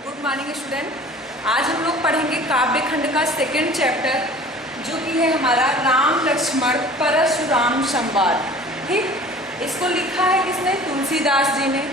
Good morning student. आज हम लोग पढ़ेंगे काव्य खंड का सेकेंड चैप्टर, जो कि है हमारा राम लक्ष्मण परशुराम संवाद। ठीक, इसको लिखा है किसने? तुलसीदास जी ने।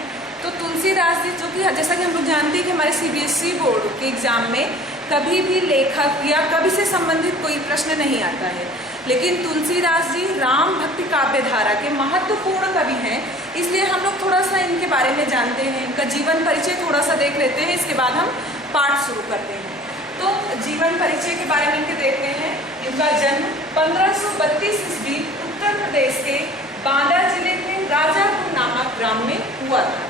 तो तुलसीदास जी, जो कि जैसा कि हम लोग जानते हैं कि हमारे सीबीएसई बोर्ड के एग्जाम में कभी भी लेखक या कवि से संबंधित कोई प्रश्न नहीं आता है, लेकिन तुलसीदास जी राम भक्ति काव्य धारा के महत्वपूर्ण कवि हैं। इसलिए हम लोग थोड़ा सा इनके बारे में जानते हैं, इनका जीवन परिचय थोड़ा सा देख लेते हैं, इसके बाद हम पाठ शुरू करते हैं। तो जीवन परिचय के बारे में इनके देखते हैं। इनका जन्म 1532 ईस्वी उत्तर प्रदेश के बांदा जिले के राजापुर नामक ग्राम में हुआ था।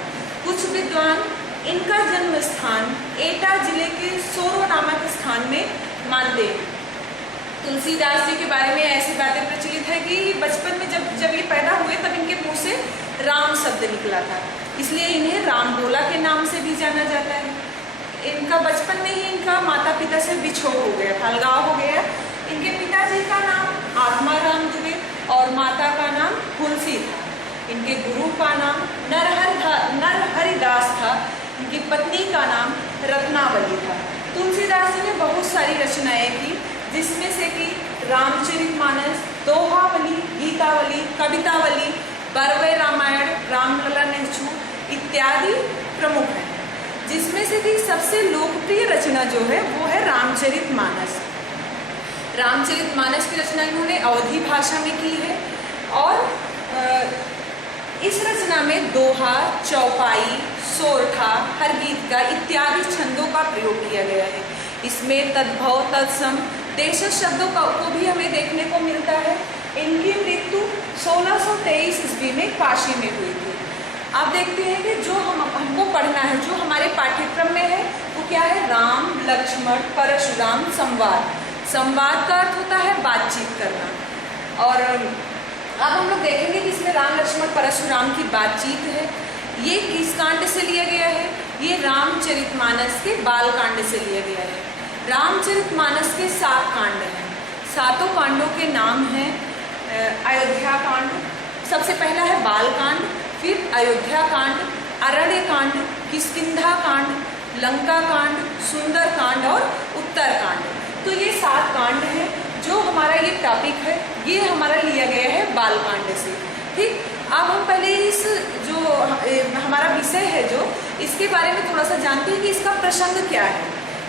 कुछ विद्वान इनका जन्म स्थान एटा जिले के सोरो नामक स्थान में मानते हैं। तुलसीदास जी के बारे में ऐसी बातें प्रचलित है कि बचपन में जब ये पैदा हुए तब इनके मुंह से राम शब्द निकला था, इसलिए इन्हें राम बोला के नाम से भी जाना जाता है। इनका बचपन में ही इनका माता पिता से बिछोह हो गया था, अलगाव हो गया। इनके पिताजी का नाम आत्माराम दुबे और माता का नाम तुलसी था। इनके गुरु का नाम नरहरिदास था। इनकी पत्नी का नाम रत्नावली था। तुलसीदास जी ने बहुत सारी रचनाएं की, जिसमें से कि रामचरितमानस, दोहावली, गीतावली, कवितावली, बरवे रामायण, रामलला नेचू इत्यादि प्रमुख हैं। जिसमें से कि सबसे लोकप्रिय रचना जो है वो है रामचरितमानस। रामचरितमानस की रचना इन्होंने अवधी भाषा में की है और इस रचना में दोहा, चौपाई, सोरठा, हरगीतिका इत्यादि छंदों का प्रयोग किया गया है। इसमें तद्भव, तत्सम, देश शब्दों को भी हमें देखने को मिलता है। इनकी मृत्यु 1623 ईस्वी में काशी में हुई थी। आप देखते हैं कि जो हमको पढ़ना है, जो हमारे पाठ्यक्रम में है, वो क्या है? राम लक्ष्मण परशुराम संवाद। संवाद का अर्थ होता है बातचीत करना। और अब हम लोग देखेंगे कि इसमें राम लक्ष्मण परशुराम की बातचीत है। ये किस कांड से लिया गया है? ये रामचरितमानस के बाल कांड से लिया गया है। रामचरितमानस के 7 कांड हैं। 7 कांडों के नाम हैं अयोध्या कांड, सबसे पहला है बाल कांड, फिर अयोध्या कांड, अरण्य कांड, किष्किंधा कांड, लंका कांड, सुंदर कांड और उत्तर कांड। तो ये 7 कांड हैं। जो हमारा ये टॉपिक है ये हमारा लिया गया है बाल कांड से। ठीक, अब हम पहले इस जो हमारा विषय है जो इसके बारे में थोड़ा सा जानते हैं कि इसका प्रसंग क्या है।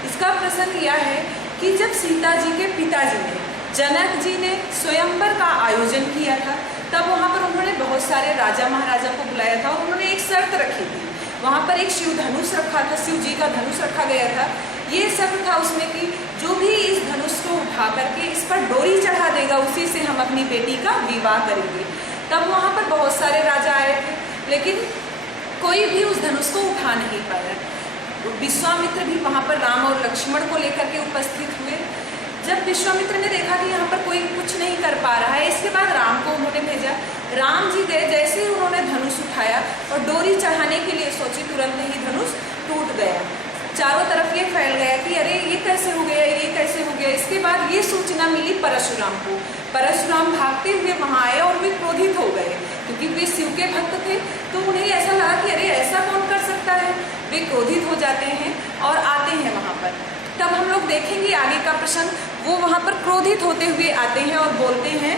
इसका प्रसंग यह है कि जब सीता जी के पिताजी ने, जनक जी ने स्वयंवर का आयोजन किया था, तब वहाँ पर उन्होंने बहुत सारे राजा महाराजा को बुलाया था और उन्होंने एक शर्त रखी थी। वहाँ पर एक शिव धनुष रखा था, शिव जी का धनुष रखा गया था। ये शर्त था उसमें कि जो भी इस धनुष को उठा करके इस पर डोरी चढ़ा देगा, उसी से हम अपनी बेटी का विवाह करेंगे। तब वहाँ पर बहुत सारे राजा आए थे, लेकिन कोई भी उस धनुष को उठा नहीं पाया। विश्वामित्र भी वहाँ पर राम और लक्ष्मण को लेकर के उपस्थित हुए। जब विश्वामित्र ने देखा कि यहाँ पर कोई कुछ नहीं कर पा रहा है, इसके बाद राम को उन्होंने भेजा। राम जी गए, जैसे ही उन्होंने धनुष उठाया और डोरी चढ़ाने के लिए सोची, तुरंत ही धनुष टूट गया। चारों तरफ ये फैल गया कि अरे ये कैसे हो गया, ये कैसे हो गया। इसके बाद ये सूचना मिली परशुराम को। परशुराम भागते हुए वहाँ आए और वे क्रोधित हो गए, क्योंकि वे शिव के भक्त थे। तो उन्हें ऐसा लगा कि अरे ऐसा कौन कर सकता है। वे क्रोधित हो जाते हैं और आते हैं वहाँ पर। तब हम लोग देखेंगे आगे का प्रसंग। वो वहाँ पर क्रोधित होते हुए आते हैं और बोलते हैं।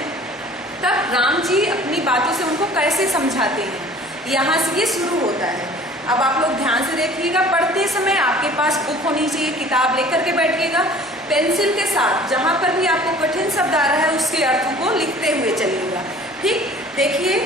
तब राम जी अपनी बातों से उनको कैसे समझाते हैं, यहाँ से ये शुरू होता है। अब आप लोग ध्यान से देखिएगा, पढ़ते समय आपके पास बुक होनी चाहिए, किताब लेकर के बैठिएगा, पेंसिल के साथ जहाँ पर भी आपको कठिन शब्द आ रहा है उसके अर्थों को लिखते हुए चलिएगा। ठीक, देखिए,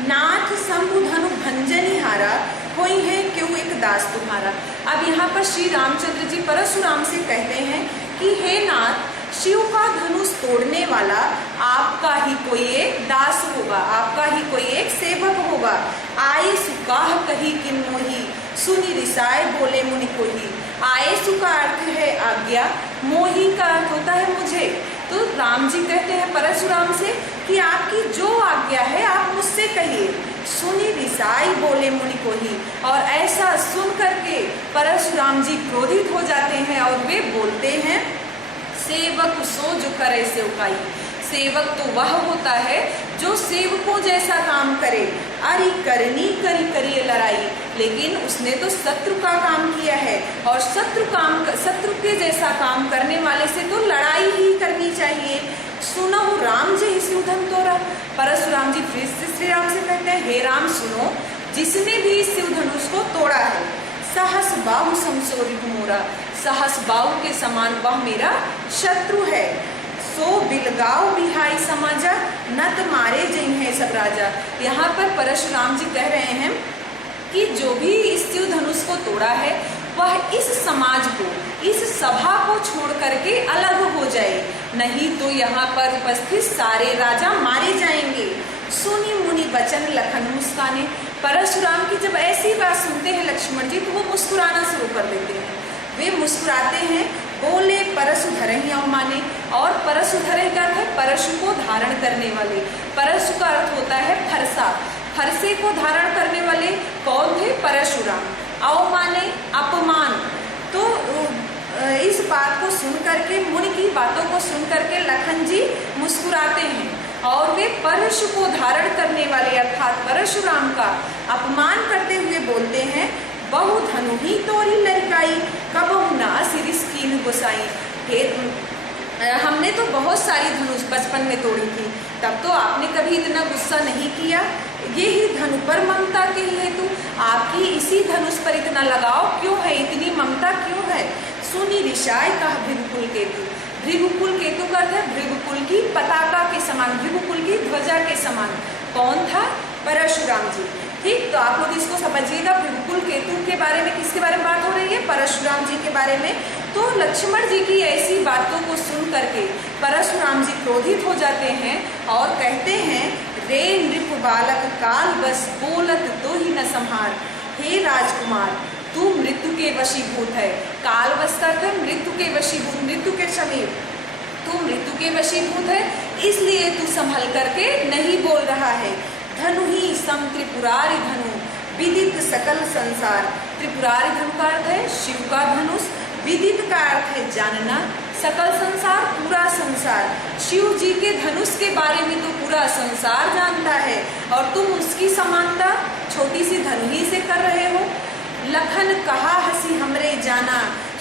नाथ शंभु धनु भंजनी हारा, कोई है क्यों एक दास तुम्हारा। अब यहाँ पर श्री रामचंद्र जी परशुराम से कहते हैं कि हे नाथ, शिव का धनुष तोड़ने वाला आपका ही कोई एक दास होगा, आपका ही कोई एक सेवक होगा। आए सुकाह कही किन मोही, सुनी रिसाए बोले मुनि कोही। आए सु का अर्थ है आज्ञा, मोही का अर्थ होता है मुझे। तो राम जी कहते हैं परशुराम से कि आपकी जो आज्ञा है आप मुझसे कहिए। सुनी रिसाई बोले मुनि कोही। और ऐसा सुन करके परशुराम जी क्रोधित हो जाते हैं और वे बोलते हैं, सेवक सो जो करे सेवकाई। सेवक तो वह होता है जो सेवकों जैसा काम करे। अरे करनी करी करिए लड़ाई, लेकिन उसने तो शत्रु का काम किया है और शत्रु के जैसा काम करने वाले से तो लड़ाई ही करनी चाहिए। सुनो राम जय शिवधन तोरा। परशुराम जी फिर से श्री राम से कहते हैं, हे राम सुनो, जिसने भी इस शिव धनुष को तोड़ा है, सहस बाहु समसोरित मोरा, सहस बाहु के समान वह मेरा शत्रु है। सो बिलगाओ बिहाई समाजा, नत मारे जय है सब राजा। यहाँ पर परशुराम जी कह रहे हैं कि जो भी इस शिव धनुष को तोड़ा है वह इस समाज को, इस सभा को छोड़ करके अलग हो जाए, नहीं तो यहाँ पर उपस्थित सारे राजा मारे जाएंगे। सुनी मुनि बचन लखन मुस्काने। परशुराम की जब ऐसी बात सुनते हैं लक्ष्मण जी तो वो मुस्कुराना शुरू कर देते हैं। वे मुस्कुराते हैं, बोले परशु धरहि अवमाने। और परशु धरे का अर्थ है परशु को धारण करने वाले। परशु का अर्थ होता है फरसा। फरसे को धारण करने वाले कौन थे? परशुराम। अवमाने अपमान। तो इस बात को सुन करके, मुनि की बातों को सुन करके लखन जी मुस्कुराते हैं और वे परशु को धारण करने वाले अर्थात परशुराम का अपमान करते हुए बोलते हैं, बहु धनु ही तोरी लड़काई, कबहु ना सिरिस कीन गुसाई। हमने तो बहुत सारी धनुष बचपन में तोड़ी थी, तब तो आपने कभी इतना गुस्सा नहीं किया। ये ही धनु पर ममता के हेतु आपकी इसी धनुष पर इतना लगाव क्यों है, इतनी ममता क्यों है? सुनी ऋषाय कहा भृगुकुल केतु। भृगुकुल केतु का अर्थ है भृगुकुल की पताका के समान, भृगुकुल की ध्वजा के समान। कौन था? परशुराम जी। ठीक, तो आप लोग इसको समझिएगा। भृगुकुल केतु के बारे में किसके बारे में बात हो रही है? परशुराम जी के बारे में। तो लक्ष्मण जी की ऐसी बातों को सुन करके परशुराम जी क्रोधित हो जाते हैं और कहते हैं, रे नृप बालक काल बस बोलत तो ही न संहार। हे राजकुमार, तू मृत्यु के वशीभूत है। काल बस का अर्थ है मृत्यु के वशीभूत, मृत्यु के समीप। तू मृत्यु के वशीभूत है, इसलिए तू संभल करके नहीं बोल रहा है। धनु ही सम त्रिपुरारि धनु, विदित सकल संसार। त्रिपुरारि धनु का अर्थ है शिव का धनुष, विदित का अर्थ है जानना, सकल संसार पूरा संसार। शिव जी के धनुष के बारे में तो पूरा संसार जानता है और तुम उसकी समानता छोटी सी धनु ही से कर रहे हो। लखन कहा हंसी हमरे जाना,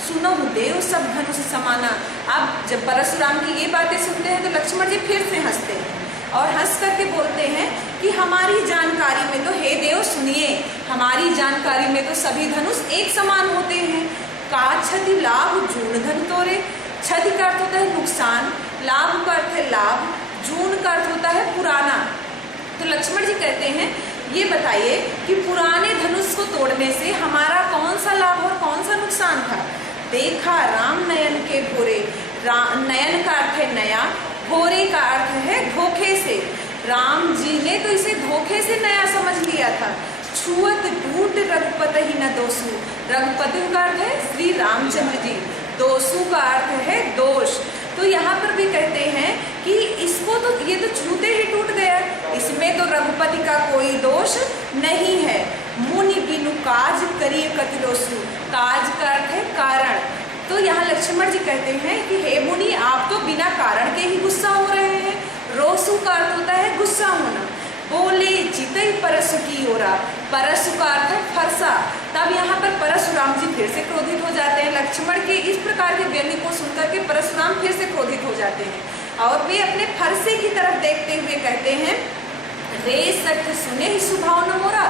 सुनो देव सब धनुष समाना। अब जब परशुराम की ये बातें सुनते हैं तो लक्ष्मण जी फिर से हंसते हैं और हंस करके बोलते हैं कि हमारी जानकारी में तो, हे देव सुनिए, हमारी जानकारी में तो सभी धनुष एक समान होते हैं। का क्षति लाभ जून धन तोरे। क्षति का अर्थ होता है नुकसान, लाभ का अर्थ है लाभ, जून का अर्थ होता है पुराना। तो लक्ष्मण जी कहते हैं, ये बताइए कि पुराने धनुष को तोड़ने से हमारा कौन सा लाभ और कौन सा नुकसान था? देखा राम नयन के भोरे। नयन का अर्थ है नया, भोरे का अर्थ है धोखे से। राम जी ने तो इसे धोखे से नया समझ लिया था। छुअत टूट रघुपति ही न दोषु। रघुपति का अर्थ है श्री रामचंद्र जी, दोषु का अर्थ है दोष। तो यहाँ पर भी कहते हैं कि इसको तो, ये तो छूते ही टूट गया, इसमें तो रघुपति का कोई दोष नहीं है। मुनि बिनु काज करिए कति दोषु। काज का अर्थ है कारण। तो यहाँ लक्ष्मण जी कहते हैं कि हे मुनि, आप तो बिना कारण के ही गुस्सा हो रहे हैं। रोसु का अर्थ होता है गुस्सा होना। बोले चितई परशु की ओरा। परशु का अर्थ है फरसा। तब यहाँ पर परशुराम जी फिर से क्रोधित हो जाते हैं। लक्ष्मण के इस प्रकार के व्यंग्य को सुनकर के परशुराम फिर से क्रोधित हो जाते हैं और वे अपने फरसे की तरफ देखते हुए कहते हैं, रे सठ सुने ही स्वभाव न मोरा।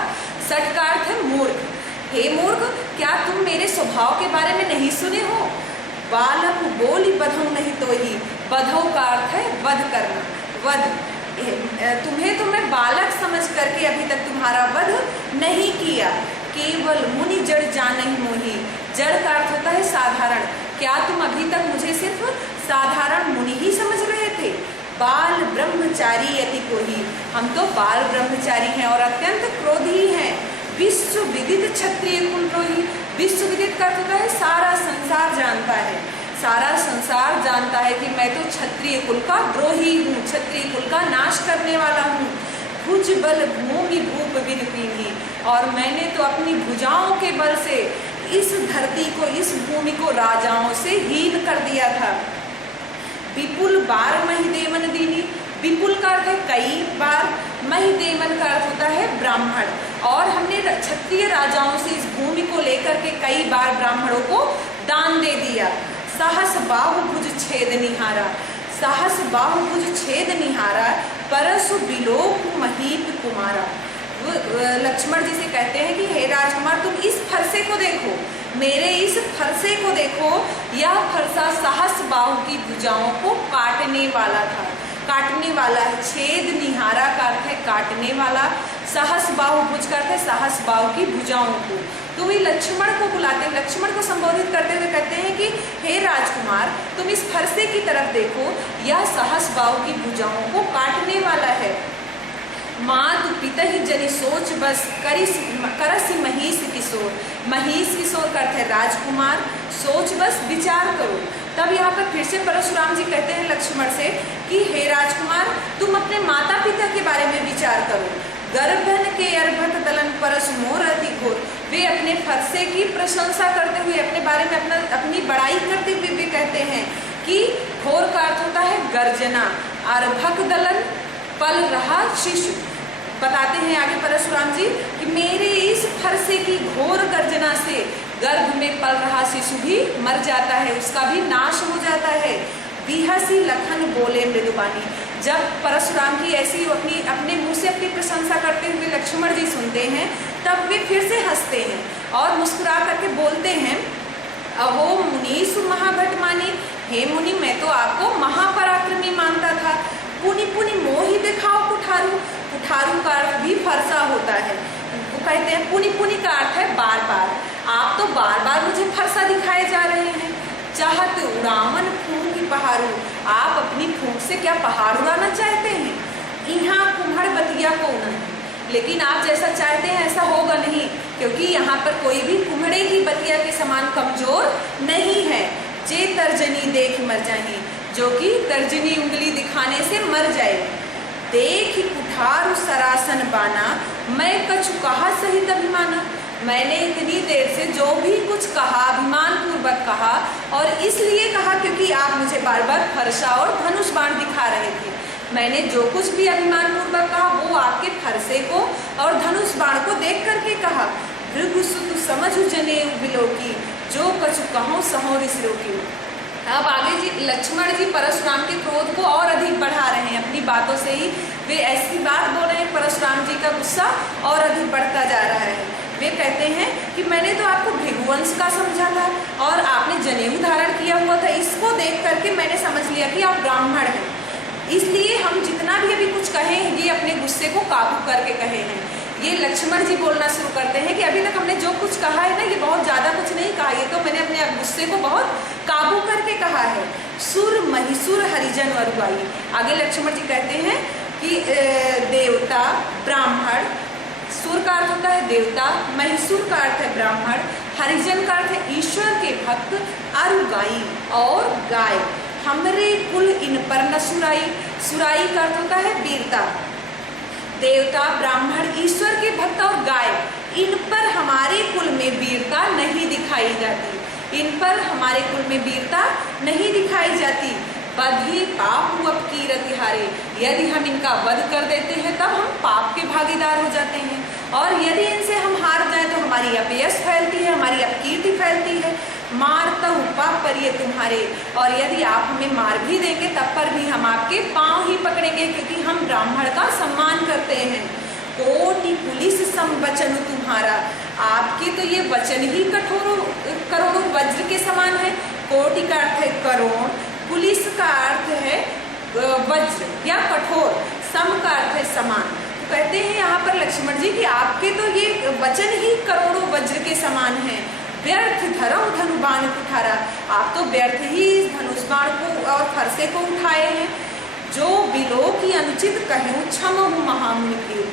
सठ का अर्थ है मूर्ख। हे मूर्ख, क्या तुम मेरे स्वभाव के बारे में नहीं सुने हो? बालक बोली बधौ नहीं तो ही। बधौ का अर्थ है वध करना, वध। तुम्हें तो मैं बालक समझ करके अभी तक तुम्हारा वध नहीं किया। केवल मुनि जड़ जानहि मोहि। जड़ का अर्थ होता है साधारण। क्या तुम अभी तक मुझे सिर्फ साधारण मुनि ही समझ रहे थे? बाल ब्रह्मचारी यति कोहि। हम तो बाल ब्रह्मचारी हैं और अत्यंत क्रोधी हैं। विश्व विदित क्षत्रिय कुल द्रोही। विश्व विदित का अर्थ होता है सारा संसार जानता है। सारा संसार जानता है कि मैं तो क्षत्रिय कुल का द्रोही हूँ, क्षत्रिय कुल का नाश करने वाला हूँ। भुज बल भूमि भूप बिन पीढ़ी। और मैंने तो अपनी भुजाओं के बल से इस धरती को, इस भूमि को राजाओं से हीन कर दिया था। विपुल बार महिदेवन दीनी। विपुल का अर्थ है कई बार, महिदेवन का अर्थ होता है ब्राह्मण। और हमने क्षत्रिय राजाओं से इस भूमि को लेकर के कई बार ब्राह्मणों को दान दे दिया। सहस बाहुभुज छेद निहारा, सहस बाहुभुज छेद निहारा, परसु बिलोक महीप कुमारा। लक्ष्मण जी से कहते हैं कि हे राजकुमार तुम इस फरसे को देखो, मेरे इस फरसे को देखो, यह फरसा सहस बाहु की भुजाओं को काटने वाला था। काटने वाला है, छेद निहारा का अर्थ है काटने वाला, सहस बाहु भुज का अर्थ है सहस बाहु की भुजाओं को। तो वे लक्ष्मण को बुलाते हैं, लक्ष्मण को संबोधित करते हुए कहते हैं कि हे राजकुमार तुम इस फरसे की तरफ देखो, यह सहस बाहु की भुजाओं को काटने वाला है। मातु पितहि जनि सोच बस करसि महिष किशोर। महिष किशोर का अर्थ है राजकुमार, सोच बस विचार करो। तब यहाँ पर फिर से परशुराम जी कहते हैं लक्ष्मण से कि हे राजकुमार तुम अपने माता पिता के बारे में विचार करो। गर्भन के अर्भत दलन परस मोर अति घोर। वे अपने फरसे की प्रशंसा करते हुए अपने बारे में अपनी बड़ाई करते हुए भी कहते हैं कि घोर का अर्थ होता है गर्जना, अर्भक दलन पल रहा शिशु। बताते हैं आगे परशुराम जी कि मेरे इस फरसे की घोर गर्जना से गर्भ में पल रहा शिशु भी मर जाता है, उसका भी नाश हो जाता है। बिहसी लखन बोले मृदुबानी। जब परशुराम की ऐसी अपने मुंह से अपनी प्रशंसा करते हुए लक्ष्मण जी सुनते हैं तब वे फिर से हंसते हैं और मुस्कुरा करके बोलते हैं अहो मुनीसु महाभटमानी। हे मुनि मैं तो आपको महापराक्रमी मानता था। पुनि पुनि मोहि दिखाओ कुठारू। कुठारू का अर्थ भी फरसा होता है। वो कहते हैं पुनि पुनि का अर्थ है बार बार। आप तो बार बार मुझे फरसा दिखाए जा रहे हैं। चाहत उड़ामन फूंक की पहाड़ू। आप अपनी फूंक से क्या पहाड़ उड़ाना चाहते हैं? यहाँ कुम्हड़ बतिया को नहीं, लेकिन आप जैसा चाहते हैं ऐसा होगा नहीं, क्योंकि यहाँ पर कोई भी कुम्हड़े की बतिया के समान कमजोर नहीं है। जे तर्जनी देख मर जाए, जो कि तर्जनी उंगली दिखाने से मर जाए। देख कुठारू सरासन बाना, मैं कछु कहा सहित अभिमाना। मैंने इतनी देर से जो भी कुछ कहा अभिमान पूर्वक कहा, और इसलिए कहा क्योंकि आप मुझे बार बार फरसा और धनुष बाण दिखा रहे थे। मैंने जो कुछ भी अभिमान पूर्वक कहा वो आपके फरसे को और धनुष बाण को देख करके कहा। भृगुसुत समझु जने बिलोकी, जो कछु कहो सहो ऋषिरोकी। अब आगे जी लक्ष्मण जी परशुराम के क्रोध को और अधिक बढ़ा रहे हैं अपनी बातों से ही। वे ऐसी बात बोल रहे हैं, परशुराम जी का गुस्सा और अधिक बढ़ता जा रहा है। वे कहते हैं कि मैंने तो आपको भृगुवंश का समझा था और आपने जनेऊ धारण किया हुआ था, इसको देख करके मैंने समझ लिया कि आप ब्राह्मण हैं। इसलिए हम जितना भी अभी कुछ कहें ये अपने गुस्से को काबू करके कहे हैं। ये लक्ष्मण जी बोलना शुरू करते हैं कि अभी तक हमने जो कुछ कहा है ना ये बहुत ज़्यादा कुछ नहीं कहा, ये तो मैंने अपने गुस्से को बहुत काबू करके कहा है। सुर महिसुर हरिजन अरुआई। आगे लक्ष्मण जी कहते हैं कि देवता ब्राह्मण, सुर का अर्थ होता है देवता, महिसुर का अर्थ है ब्राह्मण, हरिजन का अर्थ है ईश्वर के भक्त, अरुगाई और गाय। हमरे कुल इन पर न सुराई। सुराई का अर्थ होता है वीरता। देवता ब्राह्मण ईश्वर के भक्त और गाय, इन पर हमारे कुल में वीरता नहीं दिखाई जाती। इन पर हमारे कुल में वीरता नहीं दिखाई जाती। बधी पाप अब कीरति हारे। यदि हम इनका वध कर देते हैं तब हम पाप के भागीदार हो जाते हैं, और यदि इनसे हम हार जाएं तो हमारी अपयश फैलती है, हमारी अपकीर्ति फैलती है। मारता हूँ पाप परिए तुम्हारे, और यदि आप हमें मार भी देंगे तब पर भी हम आपके पाँव ही पकड़ेंगे, क्योंकि हम ब्राह्मण का सम्मान करते हैं। कोटि पुलिस संवचन तुम्हारा। आपके तो ये वचन ही करोड़ों वज्र के समान है। कोटि का अर्थ है करोड़, पुलिस का अर्थ है वज्र या कठोर, सम का अर्थ है समान। तो कहते हैं यहाँ पर लक्ष्मण जी कि आपके तो ये वचन ही करोड़ों वज्र के समान हैं। व्यर्थ धरम धनुबाण कुठारा। आप तो व्यर्थ ही इस धनुष बाण को और फरसे को उठाए हैं। जो बिलो की अनुचित कहूँ क्षम महामुनि।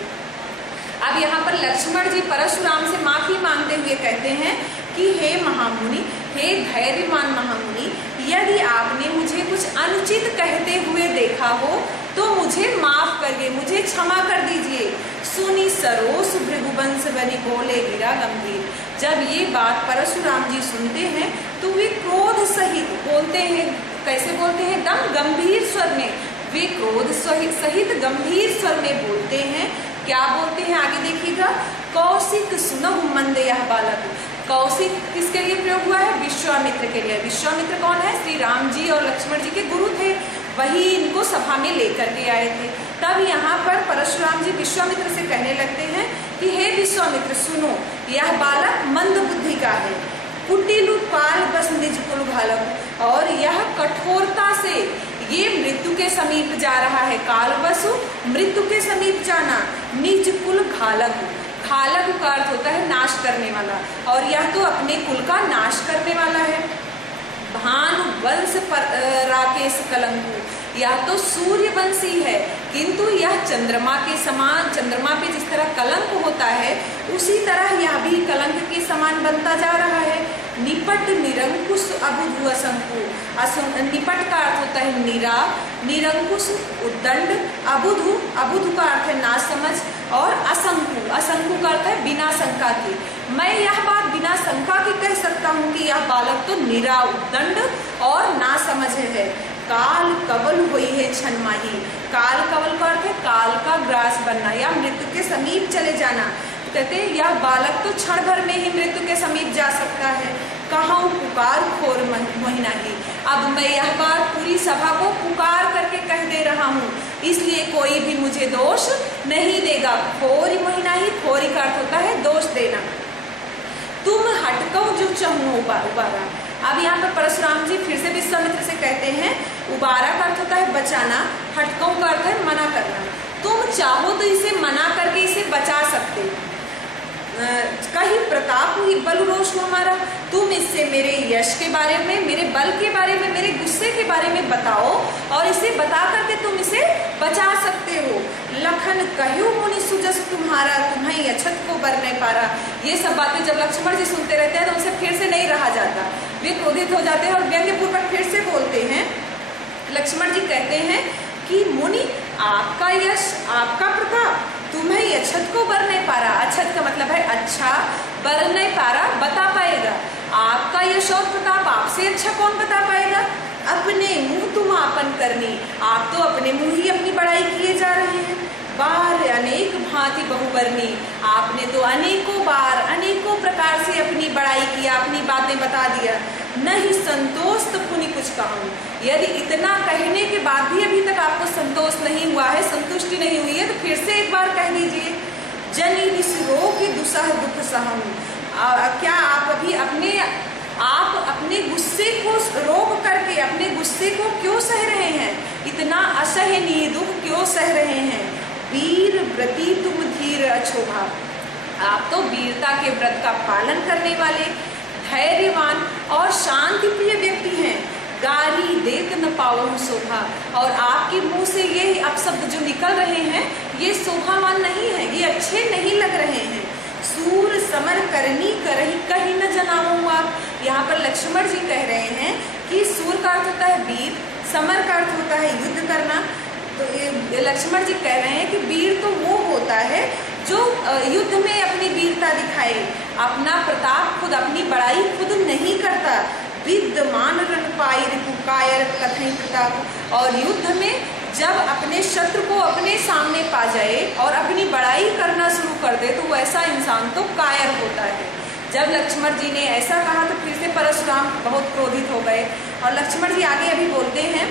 अब यहाँ पर लक्ष्मण जी परशुराम से माफी मांगते हुए कहते हैं कि हे महामुनि, हे धैर्यवान महामुनि, यदि आपने मुझे कुछ अनुचित कहते हुए देखा हो तो मुझे माफ करिए, मुझे क्षमा कर दीजिए। सुनी सरोस भृगुवंश बनी बोले गिरा गंभीर। जब ये बात परशुराम जी सुनते हैं तो वे क्रोध सहित बोलते हैं। कैसे बोलते हैं? एकदम गंभीर स्वर में। वे क्रोध सहित गंभीर स्वर में बोलते हैं। क्या बोलते हैं आगे देखिएगा। कौशिक सुनहु मंद यह बालक। कौशिक किसके लिए प्रयोग हुआ है? विश्वामित्र विश्वामित्र के लिए। विश्वामित्र कौन है? श्री राम जी और लक्ष्मण जी के गुरु थे, वही इनको सभा में लेकर के आए थे। तब यहाँ पर परशुराम जी विश्वामित्र से कहने लगते हैं कि हे विश्वामित्र सुनो, यह बालक मंद बुद्धि का है, कुटिल काल बस निज कुल घालक, और यह कठोरता से ये मृत्यु के समीप जा रहा है। कालवसु मृत्यु के समीप जाना, निज कुल घालक, घालक का अर्थ होता है नाश करने वाला, और यह तो अपने कुल का नाश करने वाला है। भानु वंश पर राकेश कलंकु, यह तो सूर्यवंशी है, किंतु यह चंद्रमा के समान, चंद्रमा पे जिस तरह कलंक होता है उसी तरह यह भी कलंक के समान बनता जा रहा है। निपट निरंकुश अबुधु असंकु, निपट का अर्थ होता है नीरा, निरंकुश उद्दंड, अबुधु, अबुधु का अर्थ है नासमझ, और असंकु, असंकु का अर्थ है बिना शंका के। मैं यह बात बिना शंका के कह सकता हूँ कि यह बालक तो निरा, उद्दंड और नासमझ है। काल कवल हुई है क्षण माही, काल कवल का अर्थ है काल का ग्रास बनना या मृत्यु के समीप चले जाना। कहते हैं यह बालक तो क्षण भर में ही मृत्यु के समीप जा सकता है। कहाँ पुकार खोर मोहिना ही, अब मैं यह बात पूरी सभा को पुकार करके कह दे रहा हूँ, इसलिए कोई भी मुझे दोष नहीं देगा। खोरी मोहिना ही, खोरी का अर्थ होता है दोष देना। तुम हटको जो चहु उबारा, अब यहाँ पर परशुराम जी फिर से विश्वामित्र से कहते हैं, उबारा का अर्थ होता है बचाना, हटकों का अर्थ है मना करना। तुम चाहो तो इसे मना करके इसे बचा सकते हो। कहीं प्रताप ही बल रोष हो हमारा, तुम इससे मेरे यश के बारे में, मेरे बल के बारे में, मेरे गुस्से के बारे में बताओ, और इसे बता करके तुम इसे बचा सकते हो। लखन कहो मुनि सुजस तुम्हारा, तुम्हें अछत को बर नहीं पा रहा। ये सब बातें जब लक्ष्मण जी सुनते रहते हैं तो उनसे फिर से नहीं रहा जाता, वे क्रोधित हो जाते हैं और व्यंग्यपूर्वक फिर से बोलते हैं। लक्ष्मण जी कहते हैं कि मुनि आपका यश, आपका प्रताप तुम्हें अछत को बर नहीं पा रहा। अछत का मतलब है अच्छा, बर नहीं पा रहा, बता पाएगा। आपका यश और प्रताप आपसे अच्छा कौन बता पाएगा। अपने मुंह तुम आपन करनी, आप तो अपने मुंह ही अपनी बड़ाई किए जा रहे हैं। बार अनेक भांति बहुबरनी, आपने तो अनेकों बार अनेकों प्रकार से अपनी बड़ाई किया, अपनी बातें बता दिया। नहीं संतोष तो पुनि कुछ कहूँ, यदि इतना कहने के बाद भी अभी तक आपको संतोष नहीं हुआ है, संतुष्टि नहीं हुई है, तो फिर से एक बार कह दीजिए। जनी निसरो की दुसह दुख सहम, क्या आप अभी अपने गुस्से को रोक करके अपने गुस्से को क्यों सह रहे हैं, इतना असहनीय दुख क्यों सह रहे हैं। वीर व्रती तुम धीर अछोभा, आप तो वीरता के व्रत का पालन करने वाले, धैर्यवान और शांति प्रिय व्यक्ति हैं। गाली देत न पाओ शोभा, और आपके मुंह से ये अपशब्द जो निकल रहे हैं ये शोभावान नहीं है, ये अच्छे नहीं लग रहे हैं। सूर समर करनी करही कहीं न जनाऊं आप, यहाँ पर लक्ष्मण जी कह रहे हैं कि सूर का अर्थ होता है वीर, समर का अर्थ होता है युद्ध करना। तो ये लक्ष्मण जी कह रहे हैं कि वीर तो वो होता है जो युद्ध में अपनी वीरता दिखाए, अपना प्रताप खुद, अपनी बड़ाई खुद नहीं करता। विद्यमान रण पाई कायर कथई प्रताप, और युद्ध में जब अपने शत्रु को अपने सामने पा जाए और अपनी बड़ाई करना शुरू कर दे तो वैसा इंसान तो कायर होता है। जब लक्ष्मण जी ने ऐसा कहा तो फिर से परशुराम बहुत क्रोधित हो गए, और लक्ष्मण जी आगे अभी बोलते हैं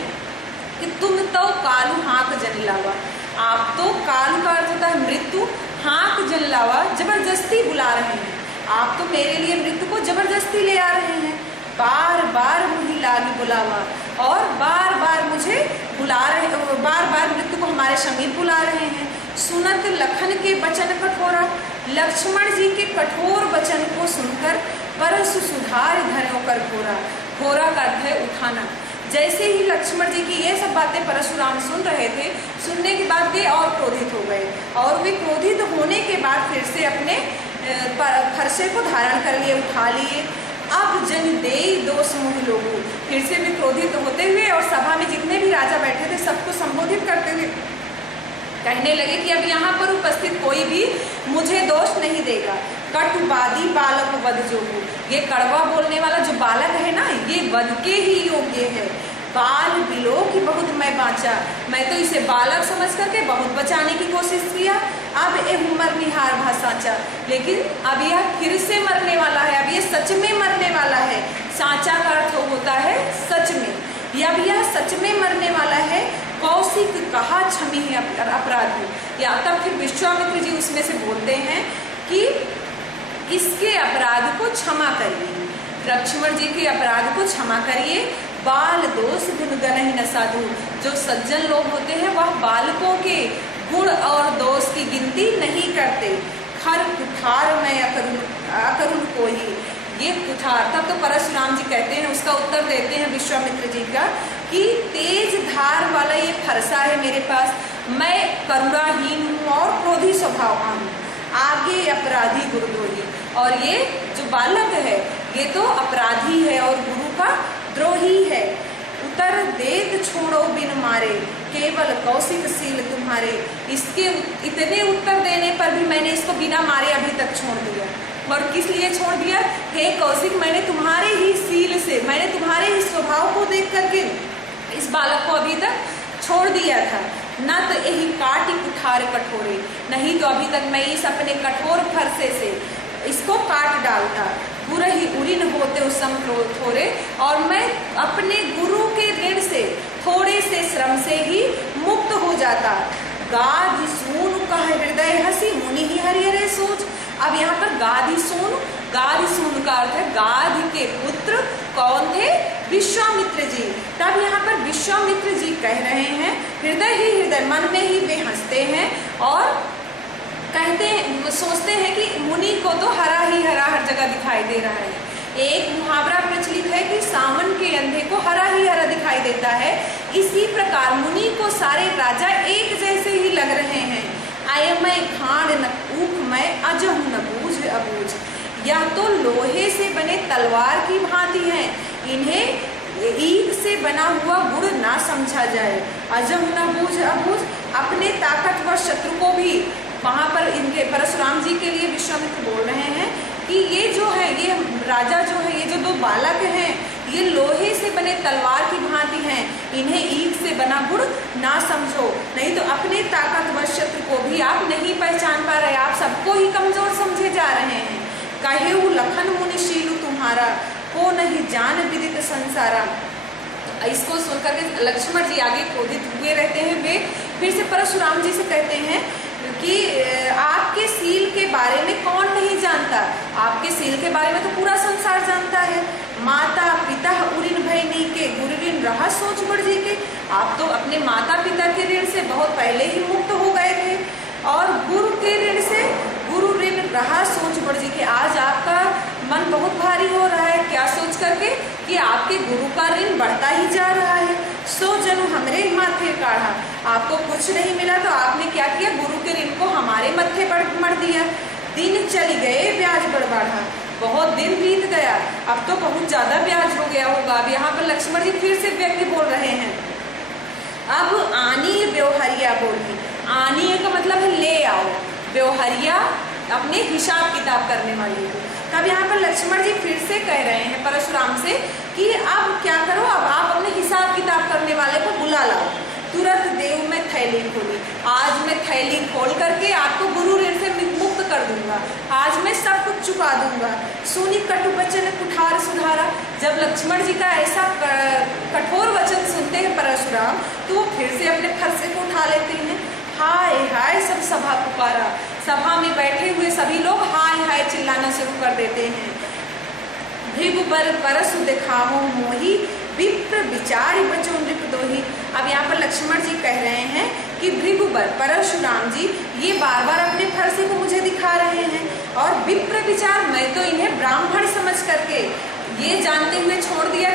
कि तुम तो कालू हाँक जन लावा, आप तो कालू का अर्थ होता है मृत्यु, हाँक जन लावा जबरदस्ती बुला रहे हैं, आप तो मेरे लिए मृत्यु को जबरदस्ती ले आ रहे हैं। बार बार मुझे लागी बुलावा, और बार बार मुझे बुला रहे, बार बार मृत्यु को हमारे समीप बुला रहे हैं। सुनत लखन के वचन कठोरा, लक्ष्मण जी के कठोर वचन को सुनकर परसु सुधार धनो कर घोरा, घोरा का अर्थ है उठाना। जैसे ही लक्ष्मण जी की ये सब बातें परशुराम सुन रहे थे, सुनने के बाद वे और क्रोधित हो गए, और वे क्रोधित होने के बाद फिर से अपने फरसे को धारण कर लिए, उठा लिए। अब जन दे दोष मोह लोगो, फिर से भी क्रोधित होते हुए और सभा में जितने भी राजा बैठे थे सबको संबोधित करते हुए कहने लगे कि अब यहाँ पर उपस्थित कोई भी मुझे दोष नहीं देगा। कटुवादी बालक वध जो हो, ये कड़वा बोलने वाला जो बालक है ना, ये वध के ही योग्य है। बाल बिलो कि बहुत मैं बाँचा, मैं तो इसे बालक समझ करके बहुत बचाने की कोशिश किया, अब ए उम्र निहार भा साँचा। लेकिन अब यह फिर से मरने वाला है, अब ये सच में मरने वाला है। साँचा का अर्थ होता है सच में, अब यह सच में मरने वाला है। कौशिक कहा क्षमी है अपराधी, या तब फिर विश्वामित्र जी उसमें से बोलते हैं कि इसके अपराध को क्षमा करिए, लक्ष्मण जी के अपराध को क्षमा करिए। बाल दोष गुणगण ही न साधु, जो सज्जन लोग होते हैं वह बालकों के गुण और दोष की गिनती नहीं करते। खर कुठार में अकरुण को ही, ये कुठार, तब तो परशुराम जी कहते हैं, उसका उत्तर देते हैं विश्वामित्र जी का कि तेज धार वाला ये फरसा है मेरे पास, मैं करुणाहीन हूँ और क्रोधी स्वभाववान हूँ, आगे अपराधी गुरुद्रोही। और ये जो बालक है ये तो अपराधी है और गुरु का द्रोही है। उतर देत छोड़ो बिन मारे, केवल कौशिक सील तुम्हारे। इसके इतने उत्तर देने पर भी मैंने इसको बिना मारे अभी तक छोड़ दिया। और किस लिए छोड़ दिया? हे कौशिक, मैंने तुम्हारे ही सील से, मैंने तुम्हारे ही स्वभाव को देख करके इस बालक को अभी तक छोड़ दिया था। न तो यही काटी कुठार कठोरे, नहीं तो अभी तक मैं इस अपने कठोर फरसे से इसको काट डालता। गुरु ही उरिन होते उस थोड़े, और मैं अपने गुरु के ऋण से थोड़े से श्रम से ही मुक्त हो जाता। गाधि सून का हृदय हसी, मुनि ही हरिहर सोच। अब यहाँ पर गाधि सून का अर्थ है गाध के पुत्र कौन थे? विश्वामित्र जी। तब यहाँ पर विश्वामित्र जी कह रहे हैं, हृदय ही हृदय, मन में ही वे हंसते हैं और कहते हैं, सोचते हैं कि मुनि को तो हरा ही हरा हर जगह दिखाई दे रहा है। एक मुहावरा प्रचलित है कि सावन के अंधे को हरा ही हरा दिखाई देता है। इसी प्रकार मुनि को सारे राजा एक जैसे ही लग रहे हैं। आय मैं खांड न ऊख, मैं अजहु न बूझ अबूझ। यह तो लोहे से बने तलवार की भांति हैं, इन्हें ईख से बना हुआ गुड़ ना समझा जाए। अजहु न बूझ अबूझ, अपने ताकतवर शत्रु को भी, वहाँ पर इनके परशुराम जी के लिए विश्वामित्र बोल रहे हैं कि ये जो है, ये राजा जो है, ये जो दो बालक हैं, ये लोहे से बने तलवार की भांति हैं, इन्हें ईख से बना गुड़ ना समझो, नहीं तो अपने ताकतवर शत्रु को भी आप नहीं पहचान पा रहे, आप सबको ही कमजोर समझे जा रहे हैं। कहेऊ लखन मुनिशीलु तुम्हारा, को नहीं जान विदित संसारा। इसको सुनकर के लक्ष्मण जी आगे क्रोधित हुए रहते हैं। वे फिर से परशुराम जी से कहते हैं कि आपके सील के बारे में कौन नहीं जानता? आपके सील के बारे में तो पूरा संसार जानता है। माता पिता उरिन भयनी के, गुरु ऋण रहा सोच बढ़ जी के। आप तो अपने माता पिता के ऋण से बहुत पहले ही मुक्त हो गए थे, और गुरु के ऋण से, गुरु ऋण रहा सोच बढ़ जी के। आज आपका मन बहुत भारी हो रहा है, क्या सोच करके कि आपके गुरु का ऋण बढ़ता ही जा रहा है। सो जनु हमरे माथे काढ़ा, आपको कुछ नहीं मिला तो आपने क्या किया? गुरु के ऋण को हमारे मत्थे पर मर दिया। दिन चल गए ब्याज बढ़ बढ़ा, बहुत दिन बीत गया, अब तो बहुत ज्यादा ब्याज हो गया होगा। अब यहाँ पर लक्ष्मण जी फिर से व्यक्ति बोल रहे हैं। अब आनी व्यवहारिया बोली, आनी का मतलब है ले आओ, व्यवहारिया अपने हिसाब किताब करने वाली को। तब यहाँ पर लक्ष्मण जी फिर से कह रहे हैं परशुराम से कि अब क्या करो, अब आप अपने हिसाब किताब करने वाले को बुला लाओ। तुरंत देव में थैली खोली, आज मैं थैली खोल करके आपको गुरु ऋण से मुक्त कर दूंगा, आज मैं सब कुछ चुका दूंगा। सुनी कटु वचन कुठार सुधारा। जब लक्ष्मण जी का ऐसा कठोर वचन सुनते हैं परशुराम, तो वो फिर से अपने फरसे को उठा लेते हैं। हाय हाय सब सभा पुकारा, सभा में बैठे हुए सभी लोग हाय हाय चिल्लाना शुरू कर देते हैं। भृगुबर परसु दिखाओ मोही, विप्र विचारी बचो नृप दोही। अब यहाँ पर लक्ष्मण जी कह रहे हैं कि भृगुबर परशुराम जी ये बार बार अपने फरसे को मुझे दिखा रहे हैं, और विप्र विचार, मैं तो इन्हें ब्राह्मण समझ करके ये जानते हुए छोड़ दिया,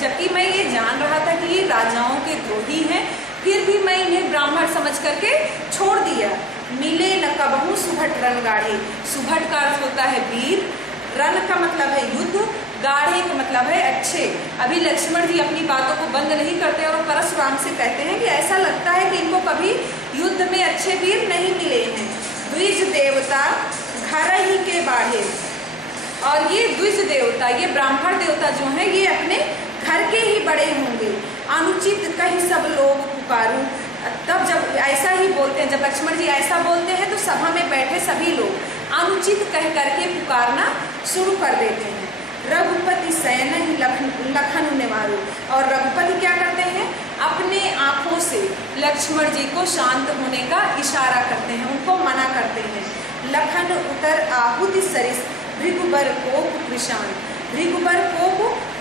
जबकि मैं ये जान रहा था कि ये राजाओं के द्रोही हैं, फिर भी मैं इन्हें ब्राह्मण समझ करके छोड़ दिया। मिले न कबहू सुभट रण गाढ़े, सुभट का अर्थ होता है वीर, रण का मतलब है युद्ध, गाढ़े का मतलब है अच्छे। अभी लक्ष्मण जी अपनी बातों को बंद नहीं करते और परशुराम से कहते हैं कि ऐसा लगता है कि इनको कभी युद्ध में अच्छे वीर नहीं मिले हैं। द्विज देवता घर ही के बाढ़े, और ये द्विज देवता, ये ब्राह्मण देवता जो हैं, ये अपने घर करके ही बड़े होंगे, अनुचित कहीं सब लोग पुकारूं। तब जब ऐसा ही बोलते हैं, जब लक्ष्मण जी ऐसा बोलते हैं तो सभा में बैठे सभी लोग अनुचित कह करके पुकारना शुरू कर देते हैं। रघुपति शयन ही लखन निवारो, और रघुपति क्या करते हैं, अपने आंखों से लक्ष्मण जी को शांत होने का इशारा करते हैं, उनको मना करते हैं। लखन उतर आहुति सरिस भृगुबर को कृशान, भृगुबर को,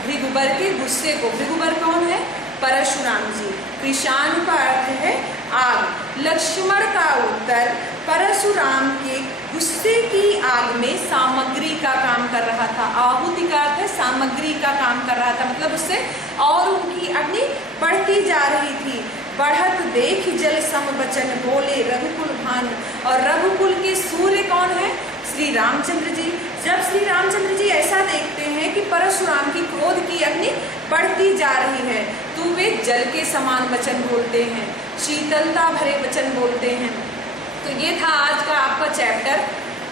भृगुबर के गुस्से को, भृगुबर कौन है, परशुराम जी, कृशान का अर्थ है आग। लक्ष्मण का उत्तर परशुराम के गुस्से की आग में सामग्री का काम कर रहा था। आहुति का अर्थ है सामग्री का काम कर रहा था, मतलब उससे और उनकी अग्नि बढ़ती जा रही थी। बढ़त देख जल सम बचन बोले रघुकुल भान, और रघुकुल के सूर्य कौन है, श्री रामचंद्र जी। जब श्री रामचंद्र जी ऐसा देखते हैं कि परशुराम की क्रोध की अग्नि बढ़ती जा रही है, तो वे जल के समान वचन बोलते हैं, शीतलता भरे वचन बोलते हैं। तो ये था आज का आपका चैप्टर।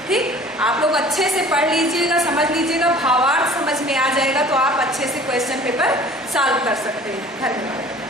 ठीक, आप लोग अच्छे से पढ़ लीजिएगा, समझ लीजिएगा, भावार्थ समझ में आ जाएगा तो आप अच्छे से क्वेश्चन पेपर सॉल्व कर सकते हैं। धन्यवाद।